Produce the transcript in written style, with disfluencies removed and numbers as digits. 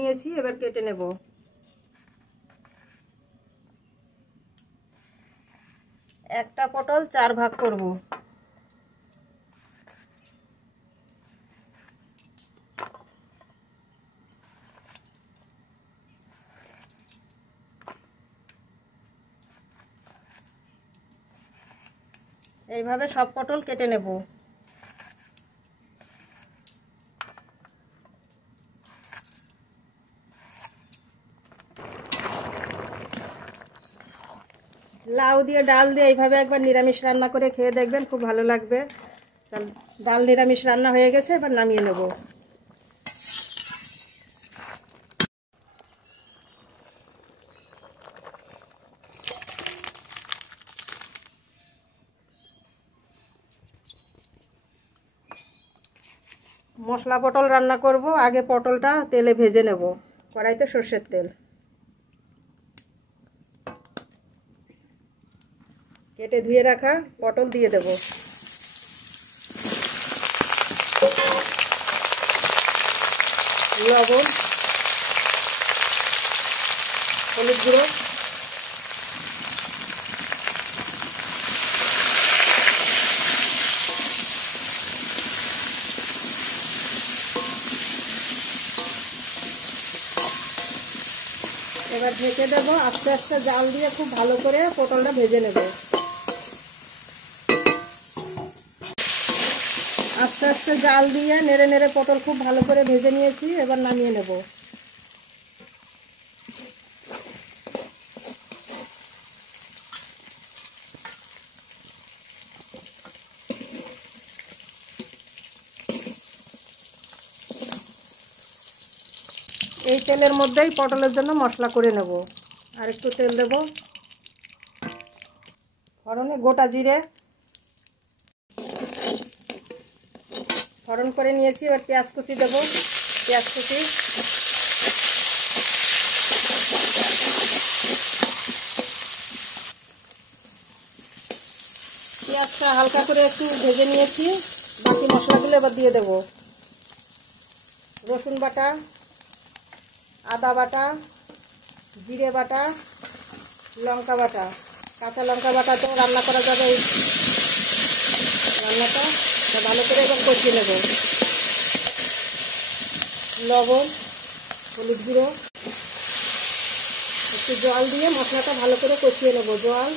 নিয়েছি, এবার কেটে নেব। একটা পটল 4 ভাগ করব। এইভাবে সব পটল কেটে নেব। লাউ দিয়ে ডাল দিয়ে এইভাবে একবার নিরামিষ রান্না করে খেয়ে দেখবেন, খুব ভালো লাগবে। ডাল নিরামিষ রান্না হয়ে গেছে, এবার নামিয়ে নেব। মশলা পটল রান্না করব। আগে পটলটা তেলে ভেজে নেব, কড়াইতে সরষের তেল। কেটে ধুয়ে রাখা পটল দিয়ে দেব। লবণ, হলুদ গুঁড়ো, এবার ঢেকে দেবো। আস্তে আস্তে জাল দিয়ে খুব ভালো করে পটলটা ভেজে নেব। আস্তে আস্তে জাল দিয়ে নেড়ে নেড়ে পটল খুব ভালো করে ভেজে নিয়েছি, এবার নামিয়ে নেব। এই তেলের মধ্যেই পটলের জন্য মশলা করে নেব। আর একটু তেল দেব। ফোড়নে গোটা জিরে ফোড়ন করে নিয়েছি, এবার পেঁয়াজ কুচি দেব। পেঁয়াজ কুচি, পেঁয়াজটা হালকা করে একটু ভেজে নিয়েছি। বাকি মশলাগুলো এবার দিয়ে দেব। রসুন বাটা, আদা বাটা, জিরে বাটা, লঙ্কা বাটা। কাঁচা লঙ্কা বাটাতেও রান্না করা যাবে এই রান্নাটা। ভালো করে এবার কষিয়ে নেব। লবণ, হলুদ গুঁড়ো, একটু জল দিয়ে মশলাটা ভালো করে কষিয়ে নেব। জল